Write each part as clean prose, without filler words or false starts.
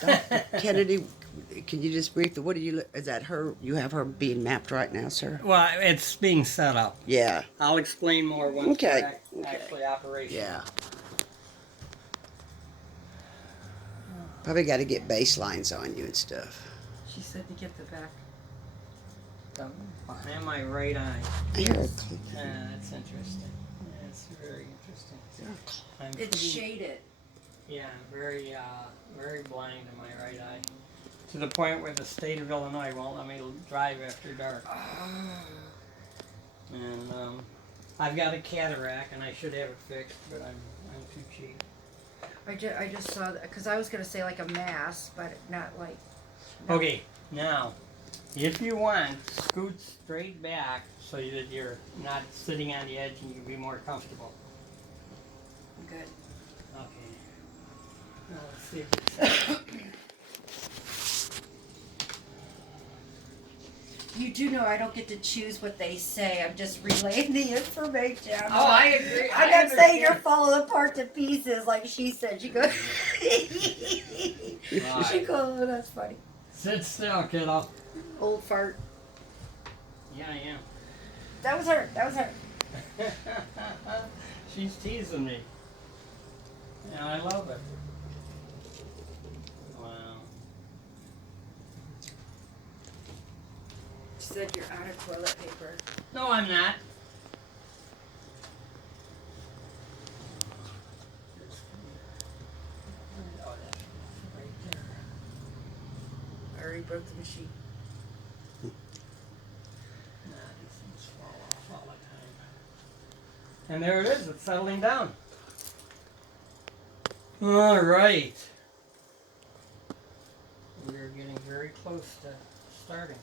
Dr. Kennedy, can you just brief what do you, is that her, you have her being mapped right now, sir? Well, it's being set up. Yeah. I'll explain more once Okay. we're actually operational. Yeah. Probably got to get baselines on you and stuff. She said to get the back. Behind my right eye. Yes. That's interesting. That's very interesting. I'm It's pretty- shaded. Yeah, very blind in my right eye. To the point where the state of Illinois won't let me drive after dark. And I've got a cataract, and I should have it fixed, but I'm too cheap. I just saw that because I was gonna say like a mass, but not like. No. Okay, now, if you want, scoot straight back so that you're not sitting on the edge and you can be more comfortable. Good. Okay. Now let's see if it's You do know I don't get to choose what they say. I'm just relaying the information. Oh, I agree. I'm not saying you're falling apart to pieces like she said. She goes. She goes. Oh, that's funny. Sit still, kiddo. Old fart. Yeah, I am. That was her. That was her. She's teasing me. And I love it. Wow. She said you're out of toilet paper. No, I'm not. Oh, that's right there. I already broke the machine. Nah, these things fall off all the time. And there it is. It's settling down. All right. We're getting very close to starting.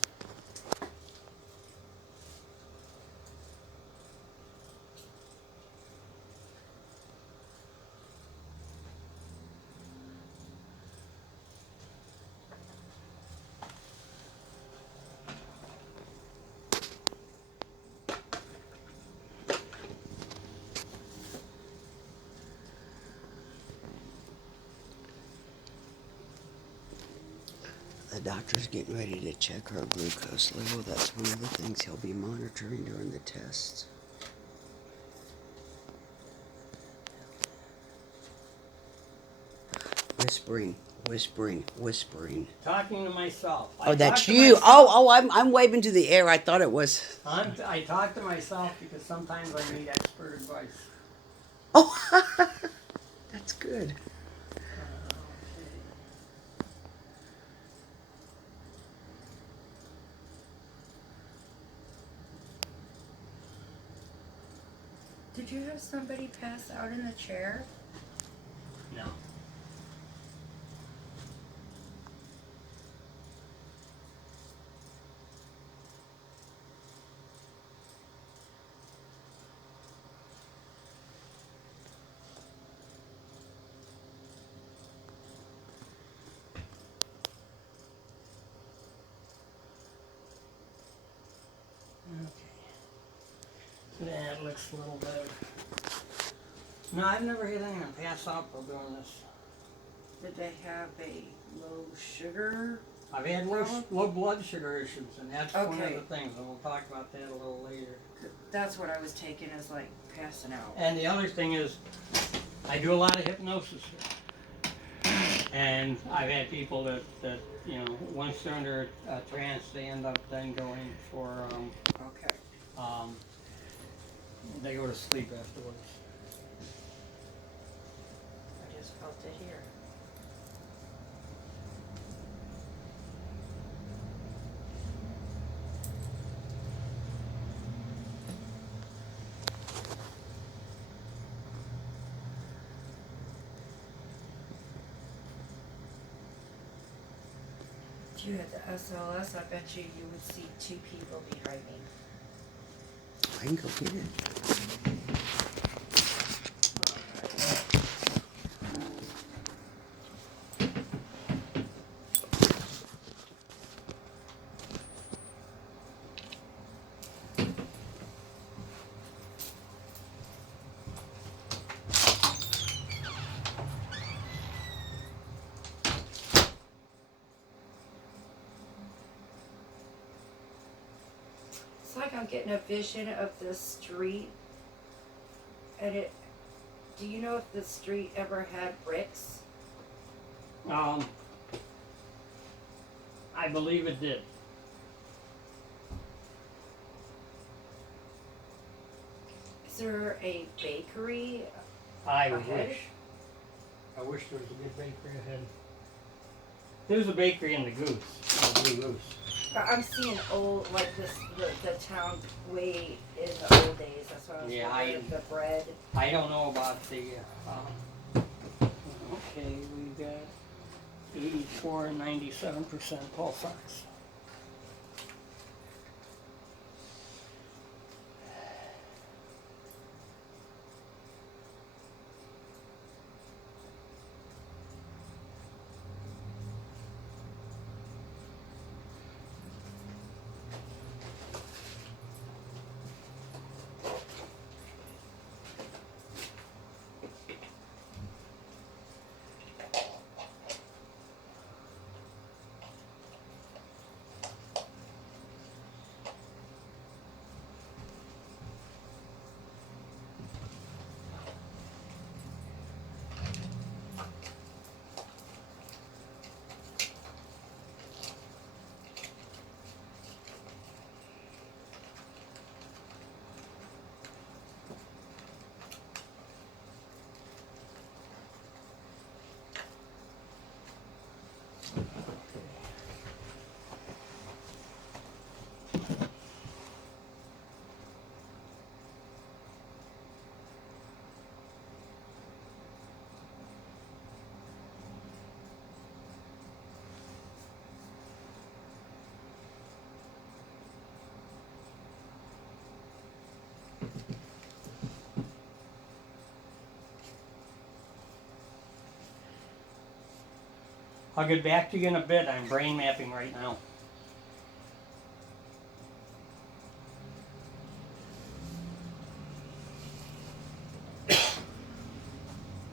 The doctor's getting ready to check her glucose level. That's one of the things he'll be monitoring during the tests. Whispering, whispering, whispering. Talking to myself. Oh, that's you. I'm waving to the air. I thought it was. I talk to myself because sometimes I need expert advice. Oh, that's good. Did you have somebody pass out in the chair? No. Okay. That looks a little better. No, I've never had anyone pass out while doing this. Did they have a low sugar? I've had low blood sugar issues, and that's one of Okay. the things, and we'll talk about that a little later. That's what I was taking as like passing out. And the other thing is, I do a lot of hypnosis here. And I've had people that you know, once they're under a trance, they end up then going for, Okay. they go to sleep afterwards. I just felt it here. If you had the SLS, I bet you would see two people behind me. I can go get it. It's like I'm getting a vision of the street, and it. Do you know if the street ever had bricks? I believe it did. Is there a bakery? I Ahead? wish. I wish there was a good bakery ahead. There's a bakery in the Goose, the Blue Goose. I'm seeing old, like the town way in the old days. That's why I was Yeah, wondering if the bread. I don't know about the, okay, we got 84 and 97% pulse ox. I'll get back to you in a bit. I'm brain mapping right now.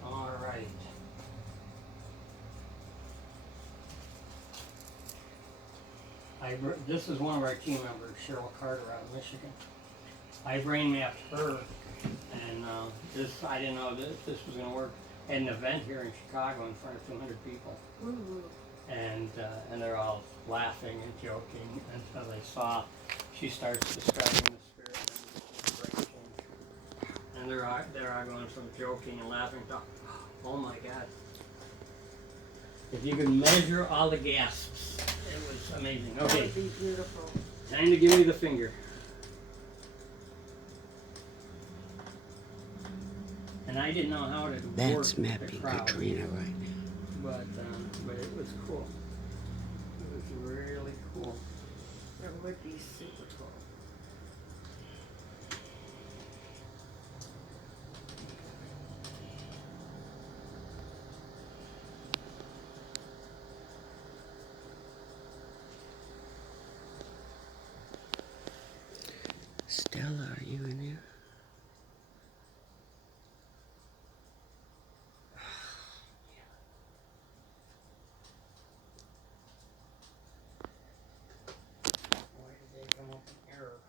All right. This is one of our team members, Cheryl Carter out of Michigan. I brain mapped her, and I didn't know that this was going to work at an event here in Chicago in front of 200 people. Ooh. And they're all laughing and joking until they saw she starts describing the spirit and the brain change. And they're all going from joking and laughing to, oh my God. If you could measure all the gasps, it was amazing. That Okay, would be beautiful. time to give me the finger. And I didn't know how to work That's the mapping crowd, Katrina right now. but it was cool. It was really cool. That would be super cool. Stella, are you in there? Why did they come up with error?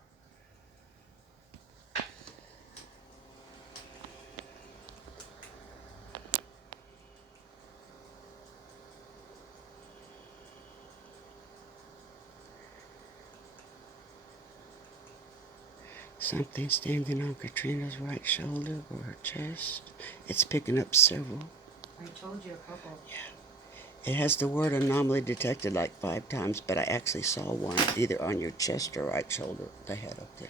Something standing on Katrina's right shoulder or her chest. It's picking up several. I told you a couple. It has the word anomaly detected like 5 times, but I actually saw one either on your chest or right shoulder, the head up there.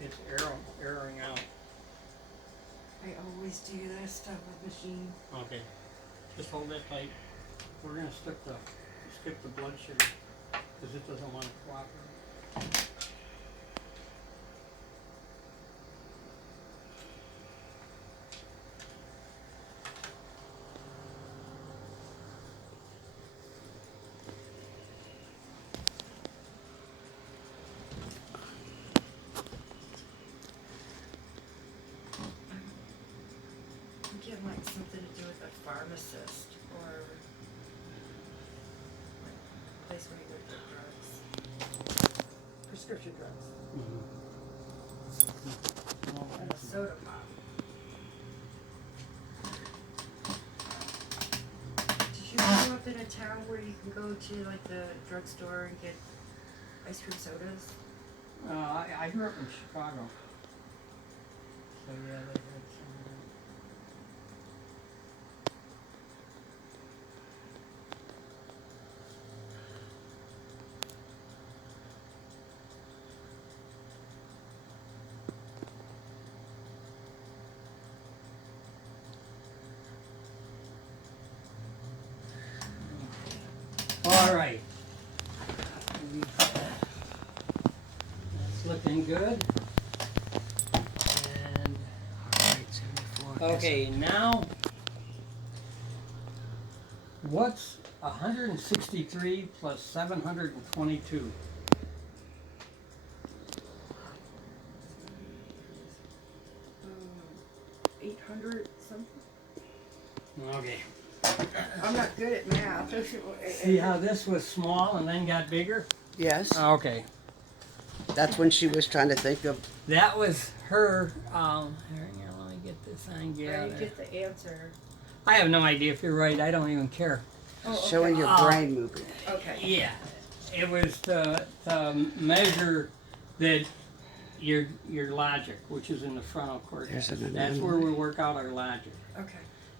It's erroring out. I always do that stuff with machine. Okay, just hold that tight. We're gonna skip the blood sugar because it doesn't want to cooperate. I'm getting like something to do with a pharmacist or nice when you go to get drugs. Prescription drugs. And a soda pop. Did you grow up in a town where you can go to like the drugstore and get ice cream sodas? I grew up in Chicago. So yeah, they had some. All right. That's looking good. And Alright, 74. okay, now what's 163 plus 722? 800 something. Okay. I'm not good at math. See how this was small and then got bigger? Yes, Okay. that's when she was trying to think of. That was her. Here, let me get this I together. didn't get the answer. I have no idea if you're right. I don't even care. Oh, okay. Showing your brain moving. Okay. Yeah, it was to measure that your logic, which is in the frontal cortex. There's an That's where we work out our logic. Okay.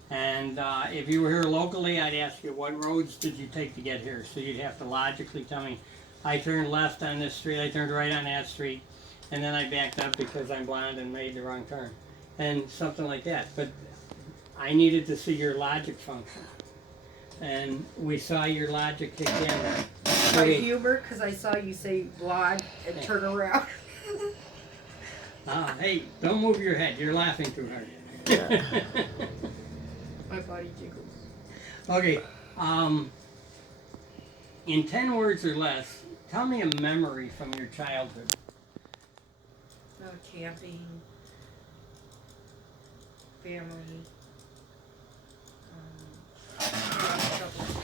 And if you were here locally, I'd ask you, what roads did you take to get here? So you'd have to logically tell me, I turned left on this street, I turned right on that street, and then I backed up because I'm blind and made the wrong turn. And something like that. But I needed to see your logic function. And we saw your logic kick in. My Okay. humor, because I saw you say blonde and turn around. Hey, don't move your head. You're laughing too hard. My body jiggles. Okay. In 10 words or less, tell me a memory from your childhood. Camping, family,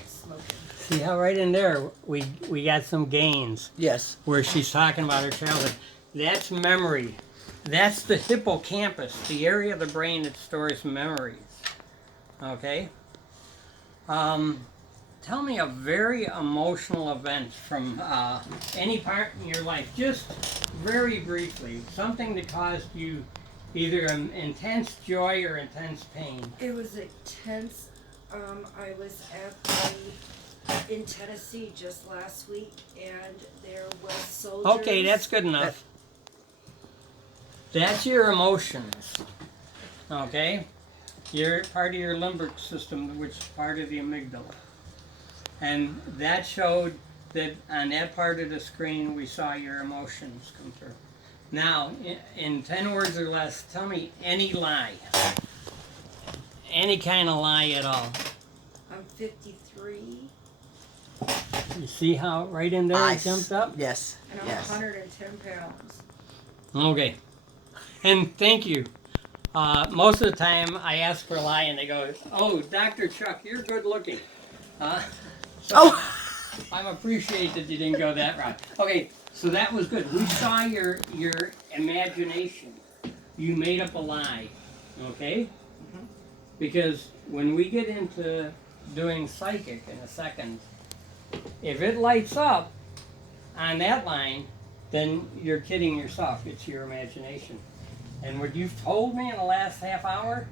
smoking. See how right in there we got some gains Yes. where she's talking about her childhood. That's memory. That's the hippocampus, the area of the brain that stores memories. Okay? Tell me a very emotional event from any part in your life, just very briefly. Something that caused you either intense joy or intense pain. It was intense. I was in Tennessee just last week, and there was soldiers. Okay, that's good enough. That's your emotions. Okay? You're part of your limbic system, which is part of the amygdala. And that showed that on that part of the screen we saw your emotions come through. Now, in 10 words or less, tell me any lie. Any kind of lie at all. I'm 53, You see how right in there it jumped up? Yes. and I'm Yes. 110 pounds. Okay. And thank you. Most of the time I ask for a lie and they go, oh, Dr. Chuck, you're good looking. So I appreciate that you didn't go that route. Okay, so that was good. We saw your imagination. You made up a lie, okay? Because when we get into doing psychic in a second, if it lights up on that line, then you're kidding yourself. It's your imagination. And what you've told me in the last half hour,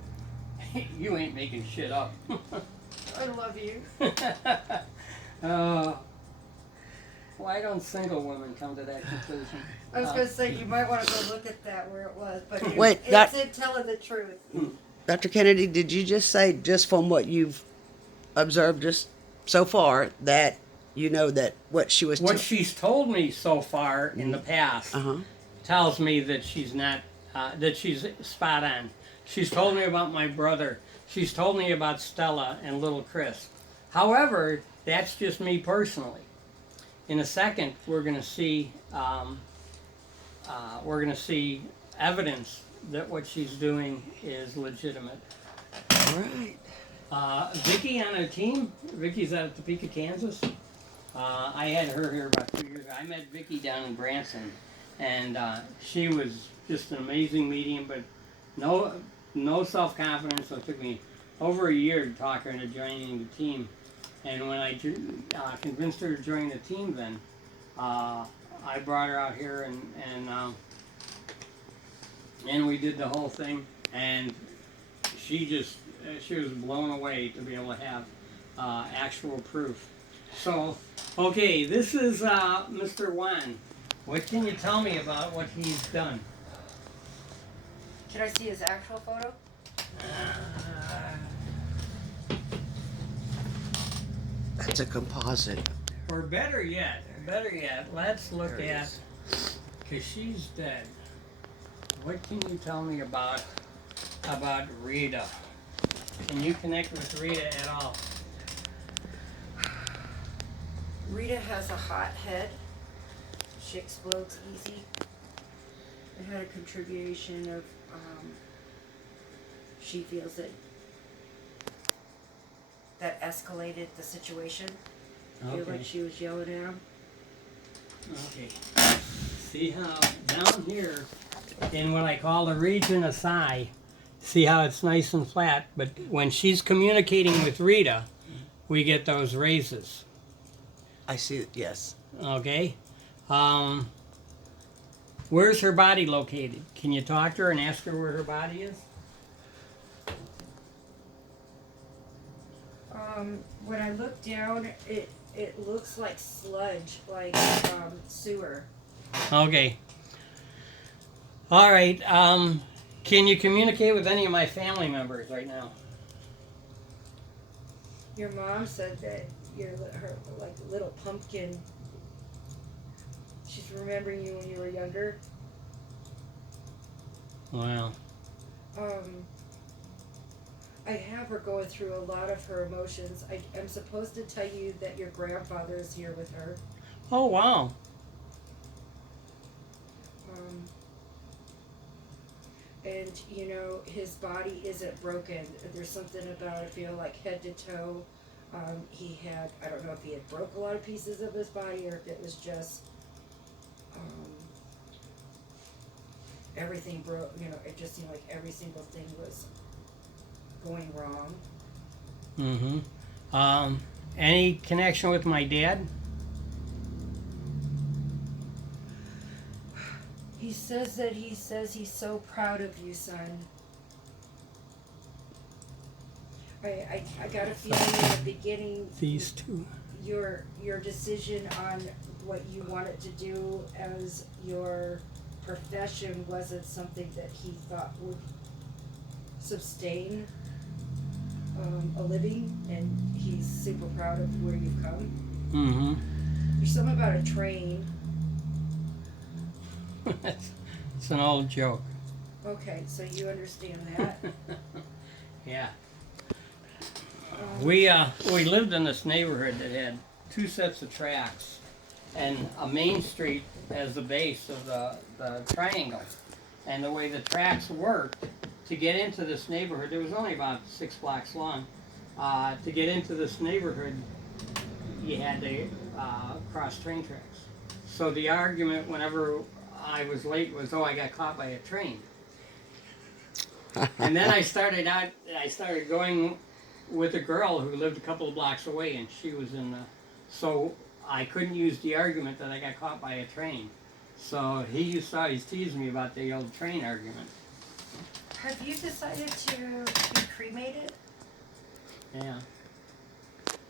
you ain't making shit up. I love you. Why don't single women come to that conclusion? I was going to say, you might want to go look at that where it was, but Wait, it's it telling the truth. Dr. Kennedy, did you just say, just from what you've observed just so far, that you know that what she was What she's told me so far in the past Uh-huh. tells me that she's not, that she's spot on. She's told me about my brother. She's told me about Stella and little Chris. However, that's just me personally. In a second, we're going to see evidence that what she's doing is legitimate. All right. Vicki on her team. Vicki's out of Topeka, Kansas. I had her here about 2 years ago. I met Vicki down in Branson, and she was just an amazing medium, but no self-confidence. So it took me over a year to talk her into joining the team. And when I convinced her to join the team, then I brought her out here, and we did the whole thing. And she was blown away to be able to have actual proof. So, okay, this is Mr. Wan. What can you tell me about what he's done? Can I see his actual photo? That's a composite. Or better yet, let's look at, because she's dead. What can you tell me about Rita? Can you connect with Rita at all? Rita has a hot head. She explodes easy. It had a contribution of, she feels that escalated the situation. Feel Okay. like she was yelling at him. Okay. See how down here in what I call the region of psi, see how it's nice and flat, but when she's communicating with Rita, we get those raises. I see it, yes. Okay. Where's her body located? Can you talk to her and ask her where her body is? When I look down, it looks like sludge, like sewer. Okay. All right. Can you communicate with any of my family members right now? Your mom said that you're her like little pumpkin. She's remembering you when you were younger. Wow. I have her going through a lot of her emotions. I'm supposed to tell you that your grandfather is here with her. Oh, wow. And you know, his body isn't broken. There's something about, I feel like, head to toe. He had, I don't know if he had broke a lot of pieces of his body or if it was just everything broke. You know, it just seemed like every single thing was going wrong. Mm-hmm. Any connection with my dad? He says he's so proud of you, son. I got a feeling in the beginning These two. your decision on what you wanted to do as your profession wasn't something that he thought would sustain a living, and he's super proud of where you've come. Mm-hmm. There's something about a train. It's an old joke. Okay, so you understand that. Yeah. We lived in this neighborhood that had two sets of tracks and a main street as the base of the triangle. And the way the tracks worked, to get into this neighborhood, it was only about 6 blocks long. To get into this neighborhood, you had to cross train tracks. So the argument whenever I was late was, oh, I got caught by a train. And then I started going with a girl who lived a couple of blocks away, and she was in the, so I couldn't use the argument that I got caught by a train. So he always teased me about the old train argument. Have you decided to be cremated? Yeah.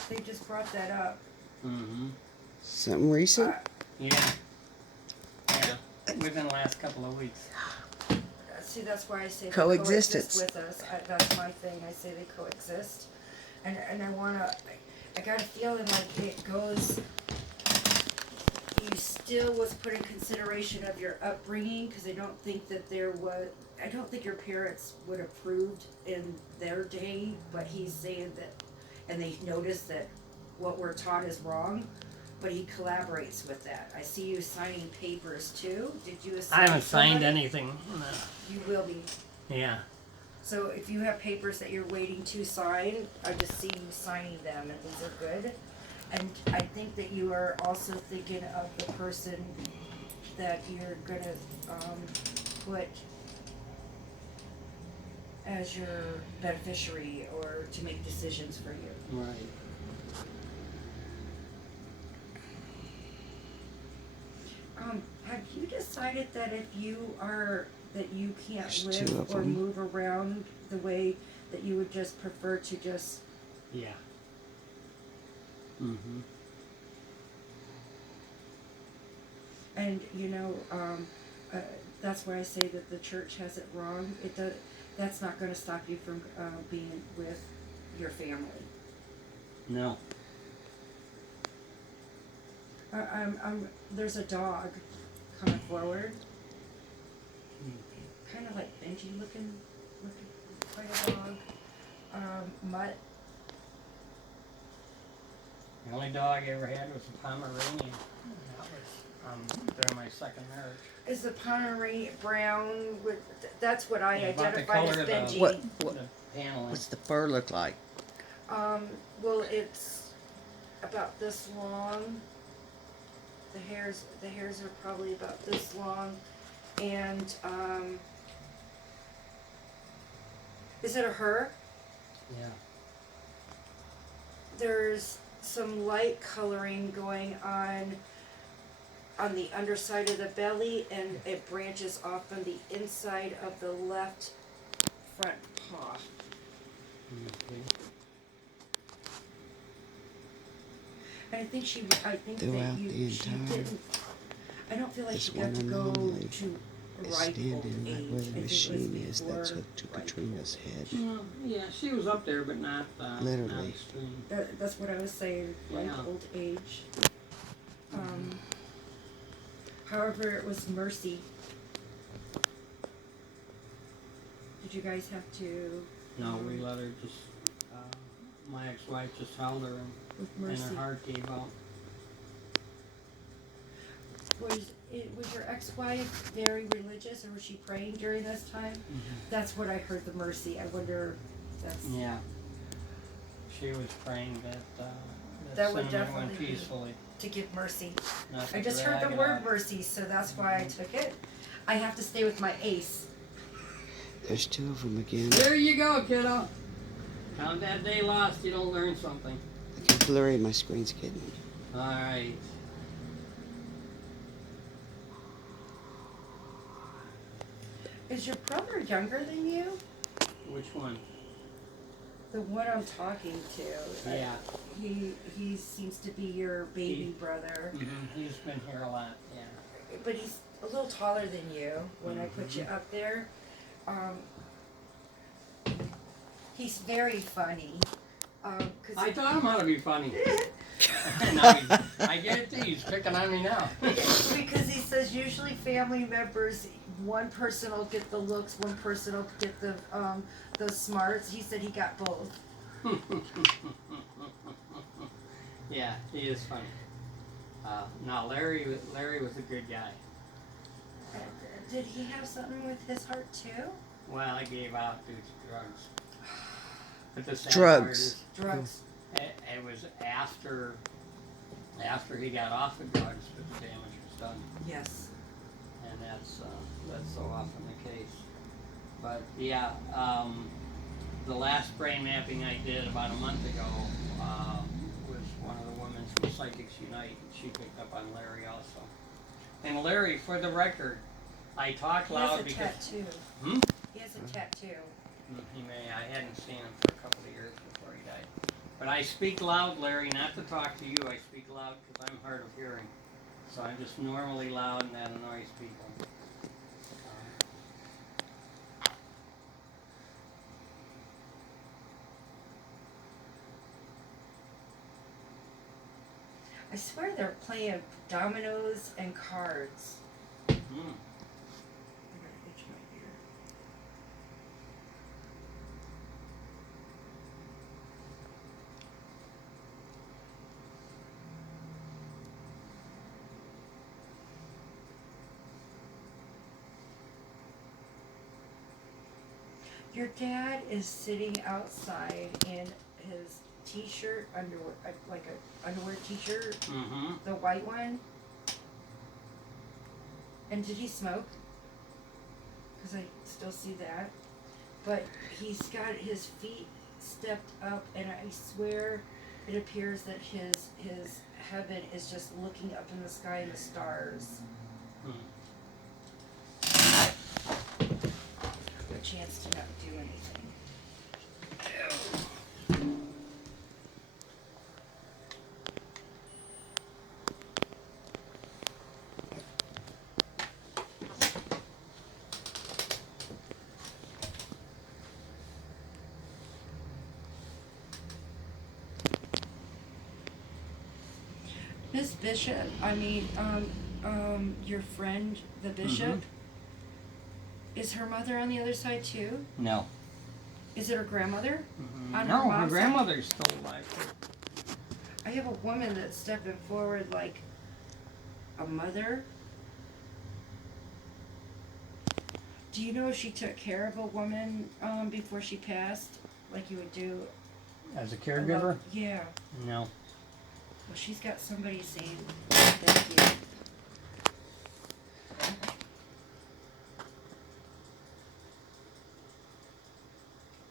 They just brought that up. Mm-hmm. Something recent? Yeah. Yeah. Within the last couple of weeks. See, that's why I say they Coexistence. coexist with us. That's my thing. I say they coexist, and I got a feeling like it goes. You still was put in consideration of your upbringing, because I don't think that I don't think your parents would have approved in their day, but he's saying that, and they noticed that what we're taught is wrong, but he collaborates with that. I see you signing papers too. Did you assign I haven't signed somebody? anything. No. You will be. Yeah. So if you have papers that you're waiting to sign, I just see you signing them, and these are good. And I think that you are also thinking of the person that you're gonna, put as your beneficiary or to make decisions for you. Right. Have you decided that if you are, that you can't There's two live of or 'em. move around the way that you would just prefer to just, Yeah. Mm-hmm. and you know, that's why I say that the church has it wrong. That's not gonna stop you from, being with your family. No. There's a dog coming forward. Kind of like Benji looking, quite a dog. Mutt. The only dog I ever had was a Pomeranian. That was during my second marriage. Is the Pomeranian brown with, that's what I Yeah, about the identified as color of the- Benji. What The paneling. what's the fur look like? Well, it's about this long. The hairs are probably about this long, and is it a her? Yeah. There's some light coloring going on the underside of the belly, and it branches off on the inside of the left front paw. Okay. And I think Throughout that the she entire- didn't, I don't feel like This she got one to go anomaly to is ripe old standing right age. where I the think it was machine is. before That's hooked to ripe Katrina's head. Well, yeah, she was up there, but not Literally. not extreme. That's what I was saying, ripe Yeah. old age. However, it was Mercy. Did you guys have to? No, we let her just. My ex-wife just held her, With and Mercy. her heart gave out. Was your ex-wife very religious, or was she praying during this time? That's what I heard, the Mercy. I wonder if that's. Yeah. She was praying that That would cinnamon went definitely be- peacefully. To give mercy. Not to I just heard drag the it word out. mercy, so that's why I took it. I have to stay with my ace. There's two of them again. There you go, kiddo. Count that day lost, you don't learn something. Look how blurry my screen's getting. Alright. Is your brother younger than you? Which one? The one I'm talking to. Yeah. He seems to be your baby brother, He's been here a lot, yeah. but he's a little taller than you. When I put you up there, he's very funny. 'Cause I taught him how to be funny. Now I get it too, he's picking on me now. Because he says usually family members, one person will get the looks, one person will get the smarts. He said he got both. Yeah, he is funny. No, Larry was a good guy. Did he have something with his heart too? Well, he gave out due to drugs. But the sad Drugs. part is, Drugs. it was after he got off the drugs that the damage was done, Yes. and that's so often the case. But yeah, the last brain mapping I did about a month ago was one of the women from Psychics Unite, and she picked up on Larry also. And Larry, for the record, I talk He has loud a because tattoo. Hmm? He has a tattoo. He may. I hadn't seen him for a couple of years before he died. But I speak loud, Larry, not to talk to you. I speak loud because I'm hard of hearing. So I'm just normally loud, and that annoys people. I swear they're playing dominoes and cards. Hmm. I gotta itch my ear. Your dad is sitting outside in his t-shirt, underwear, like a underwear t-shirt, Mm-hmm. the white one. And did he smoke? Because I still see that. But he's got his feet stepped up, and I swear it appears that his heaven is just looking up in the sky and the stars. A chance to not do anything. Miss Bishop, your friend, the bishop, is her mother on the other side too? No. Is it her grandmother? Mm-hmm. On No, her mom's side? grandmother's still alive too. I have a woman that's stepping forward like a mother. Do you know if she took care of a woman before she passed, like you would do? As a caregiver? Yeah. No. Well, she's got somebody saying thank you.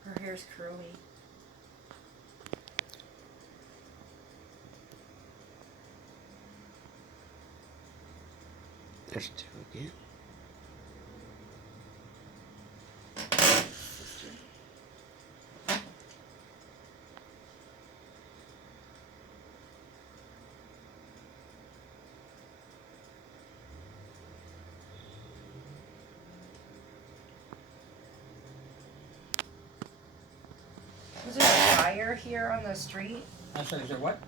Her hair's curly. There's two again. Sister. Was there a fire here on the street? I'm sorry, is there what?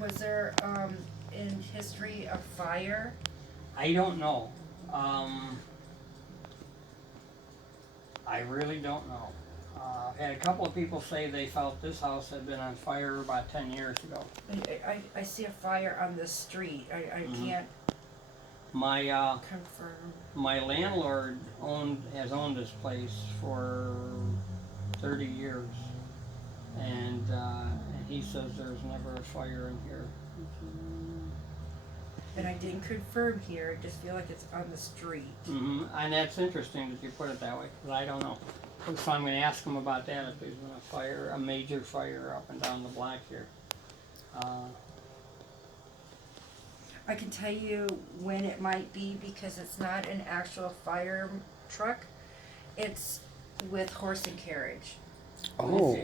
Was there in history a fire? I don't know. I really don't know. Had a couple of people say they felt this house had been on fire about 10 years ago. I see a fire on the street. I Mhm. can't My confirm. my landlord has owned this place for 30 years, and he says there's never a fire in here. And I didn't confirm here. I just feel like it's on the street. Mm-hmm. And that's interesting that you put it that way, because I don't know. So I'm going to ask him about that, if there's been a fire, a major fire up and down the block here. I can tell you when it might be because it's not an actual fire truck. It's with horse and carriage. Oh,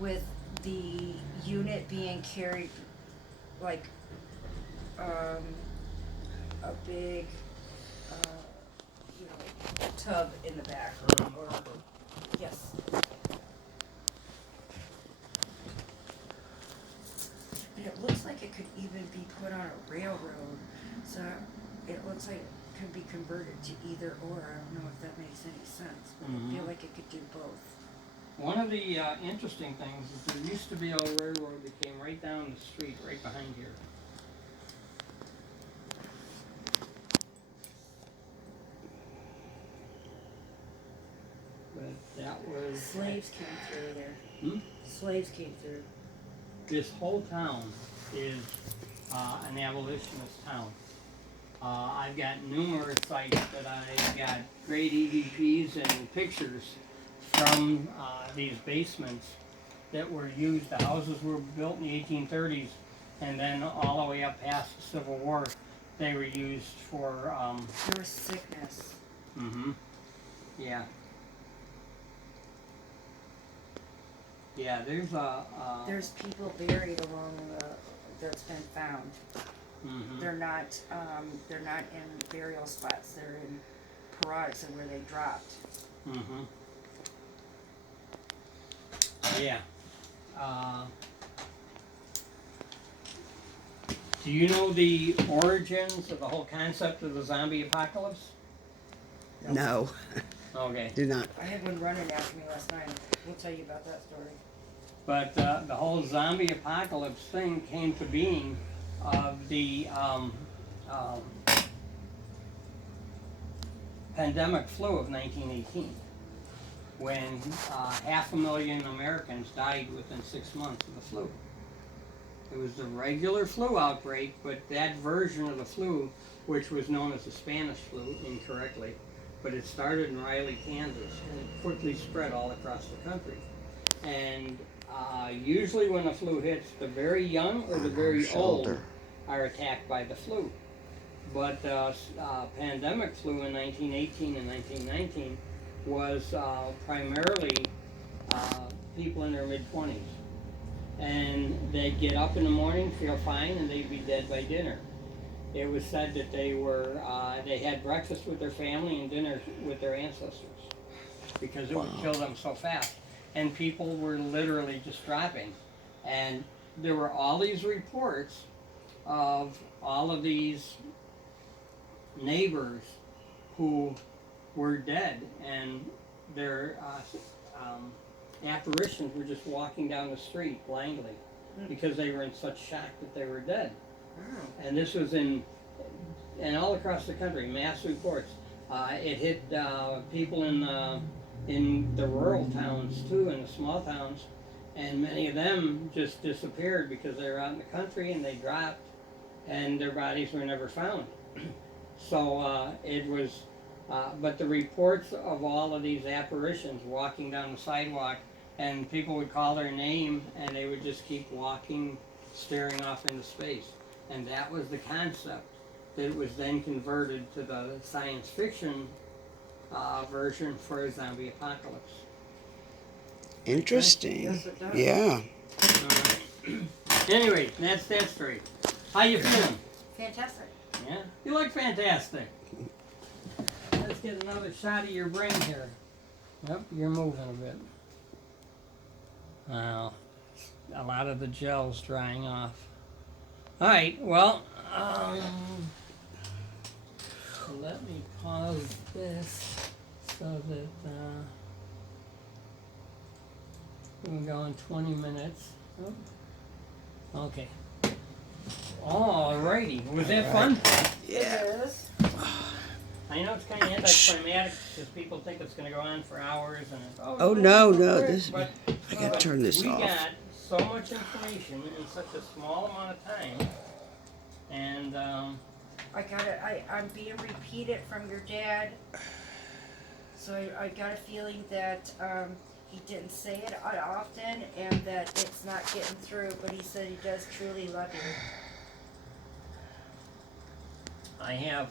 With the unit being carried like a big tub in the back or yes. And it looks like it could even be put on a railroad, so it looks like it could be converted to either or. I don't know if that makes any sense, but I feel like it could do both. One of the interesting things is there used to be a railroad that came right down the street, right behind here. But that was... Slaves came through there. Hmm? Slaves came through. This whole town is an abolitionist town. I've got numerous sites that I've got great EVPs and pictures from these basements that were used. The houses were built in the 1830s, and then all the way up past the Civil War, they were used for. There was sickness. Mm-hmm. Yeah. Yeah, there's There's people buried along the that's been found. Mm-hmm. They're not in burial spots. They're in parades of where they dropped. Mm-hmm. Yeah. Do you know the origins of the whole concept of the zombie apocalypse? no, Okay. do not. I had one running after me last night. We'll tell you about that story. But the whole zombie apocalypse thing came to being of the pandemic flu of 1918. when 500,000 Americans died within 6 months of the flu. It was the regular flu outbreak, but that version of the flu, which was known as the Spanish flu incorrectly, but it started in Riley, Kansas, and it quickly spread all across the country. And usually when the flu hits, the very young or the very old are attacked by the flu. But pandemic flu in 1918 and 1919 was primarily people in their mid-20s. And they'd get up in the morning, feel fine, and they'd be dead by dinner. It was said that they had breakfast with their family and dinner with their ancestors because it would kill them so fast. And people were literally just dropping. And there were all these reports of all of these neighbors who were dead, and their apparitions were just walking down the street blindly because they were in such shock that they were dead. And this was and all across the country, mass reports. It hit people in the rural towns too, in the small towns, and many of them just disappeared because they were out in the country and they dropped, and their bodies were never found. So it was, but the reports of all of these apparitions walking down the sidewalk, and people would call their name and they would just keep walking, staring off into space. And that was the concept that was then converted to the science fiction version for a zombie apocalypse. Interesting. Yes, it does. Yeah. Anyway, that's that story. How you feeling? Fantastic. Yeah? You look fantastic. Let's get another shot of your brain here. Yep, you're moving a bit. Wow. A lot of the gel's drying off. Alright, well, let me pause this so that we're going 20 minutes. Oh. Okay. Alrighty, was that fun? Yeah. It is. I know it's kind of anticlimactic because people think it's going to go on for hours and it's, Oh, no, no, quick, this, but I gotta turn this we off. got so much information in such a small amount of time, and I'm being repeated from your dad, so I got a feeling that he didn't say it often and that it's not getting through, but he said he does truly love you. I have,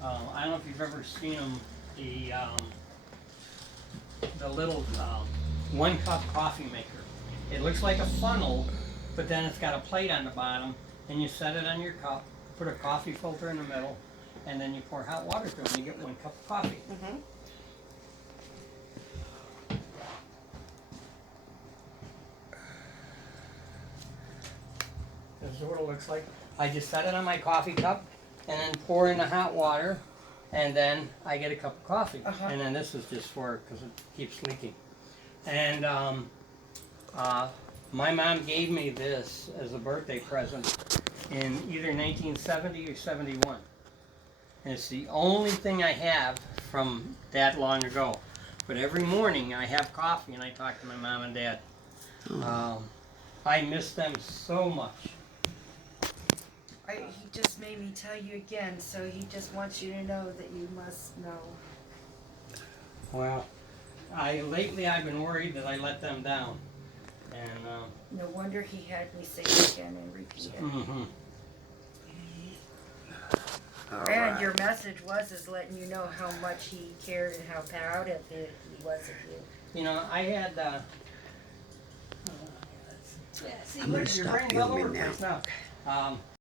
I don't know if you've ever seen them, the little 1 cup coffee maker. It looks like a funnel, but then it's got a plate on the bottom, and you set it on your cup, put a coffee filter in the middle, and then you pour hot water to it and you get 1 cup of coffee. Mm-hmm. This is what it looks like. I just set it on my coffee cup and then pour in the hot water, and then I get a cup of coffee. And then this is just for, because it keeps leaking. And my mom gave me this as a birthday present in either 1970 or 71. And it's the only thing I have from that long ago. But every morning I have coffee and I talk to my mom and dad. I miss them so much. He just made me tell you again, so he just wants you to know that you must know. Well, lately I've been worried that I let them down. And No wonder he had me say it again and repeat it. mhm. And your message is letting you know how much he cared and how proud of he was of you. You know, I had see, I'm gonna your stop brain's all filming over the place now.